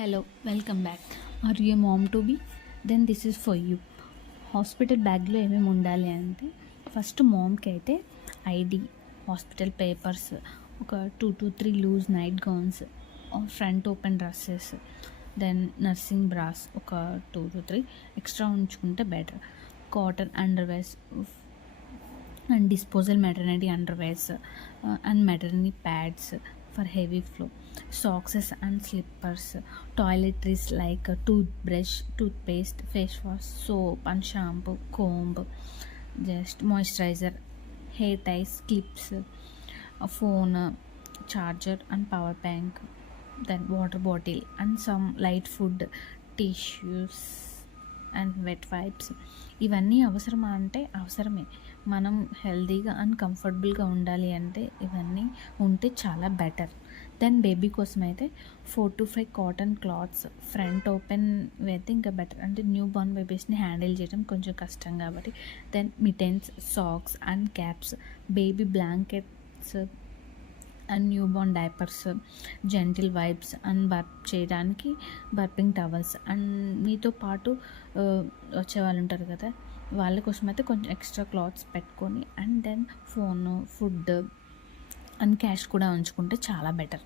Hello, welcome back. Are you a mom to be? Then this is for you. Hospital బ్యాగ్లో ఏమేమి ఉండాలి అంటే first మామ్కి అయితే ID, hospital papers, ఒక 2 to 3 loose night gowns, front open dresses, then nursing bras ఒక 2 to 3 extra ఉంచుకుంటే better. Cotton underwears and disposal maternity underwears and maternity pads for heavy flow, socks and slippers, toiletries like a toothbrush, toothpaste, face wash, soap and shampoo, comb, just moisturizer, hair ties, clips, a phone, charger and power bank, then water bottle and some light food, tissues and wet wipes. ఇవన్నీ అవసరమా అంటే అవసరమే. మనం హెల్తీగా and కంఫర్టబుల్గా ఉండాలి అంటే ఇవన్నీ ఉంటే చాలా బెటర్. దెన్ బేబీ కోసం అయితే 4 to 5 cotton clothes, front open అయితే ఇంకా బెటర్. అంటే న్యూ బోర్న్ బేబీస్ని హ్యాండిల్ చేయడం కొంచెం కష్టం కాబట్టి. Then mittens, socks and caps, baby blankets and newborn diapers, gentle wipes and burp చేయడానికి బర్పింగ్ టవల్స్. అండ్ మీతో పాటు వచ్చే వాళ్ళు ఉంటారు కదా, వాళ్ళ కోసం అయితే కొంచెం ఎక్స్ట్రా క్లాత్స్ పెట్టుకొని and then phone, food and cash కూడా ఉంచుకుంటే చాలా బెటర్.